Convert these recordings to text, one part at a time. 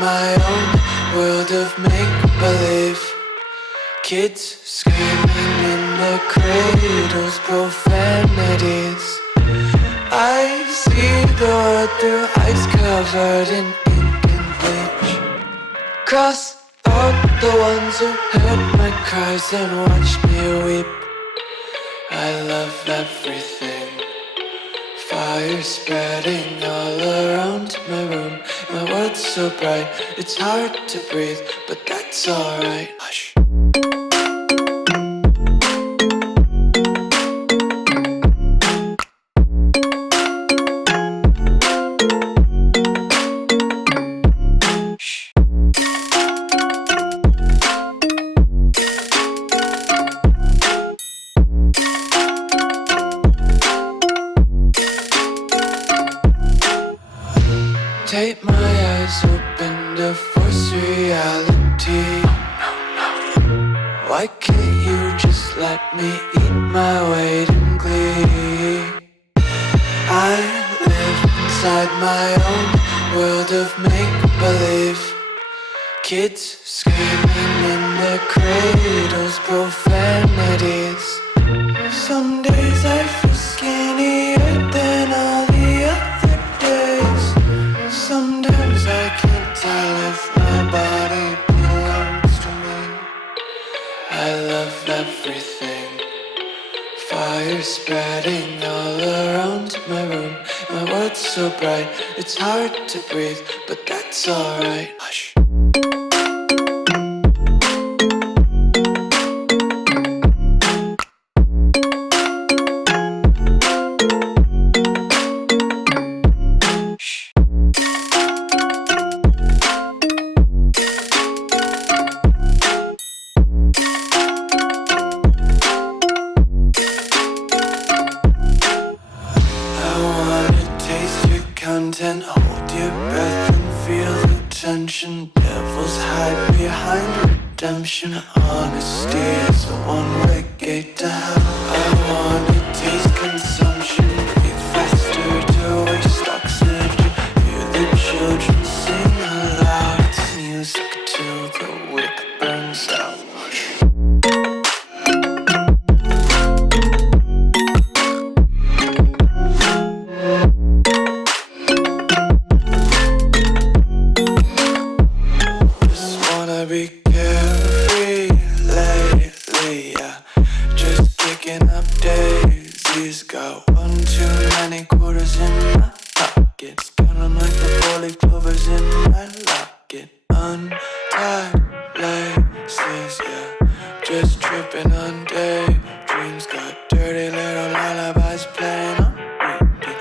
my own world of make-believe. Kids screaming in the cradles, profanities. I see the world through ice covered in ink and bleach. Cross out the ones who heard my cries and watched me weep. I love everything. Fire spreading all around my room. My world's so bright, it's hard to breathe, but that's alright. Hush. Tape my eyes open to force reality. Why can't you just let me eat my weight in glee? I live inside my own world of make-believe. Kids screaming in their cradles, profanities. Some days I feel skinnier than all the other days. Sometimes I can't tell if my body belongs to me. I love everything. Fire spreading all around my room. My world's so bright, it's hard to breathe, but that's alright. Hush. Content, hold your breath and feel the tension. Devils hide behind redemption. Honesty is a one-way gate to hell. I wanna taste consumption. Breathe faster to waste oxygen. Hear the children sing aloud. It's music till the wick burns out. Be carefree lately, yeah. Just kicking up daisies. Got one too many quarters in my pockets. Counting like the four-leaf clovers in my locket. Untied laces, yeah. Just tripping on daydreams. Got dirty little lullabies playing on repeat.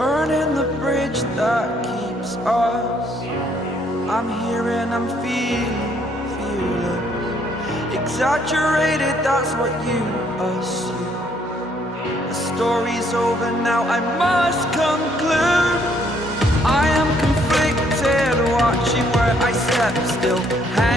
burning the bridge that keeps us. I'm here and I'm feeling fearless. Exaggerated, that's what you assume. The story's over now, I must conclude. I am conflicted, watching where I step still.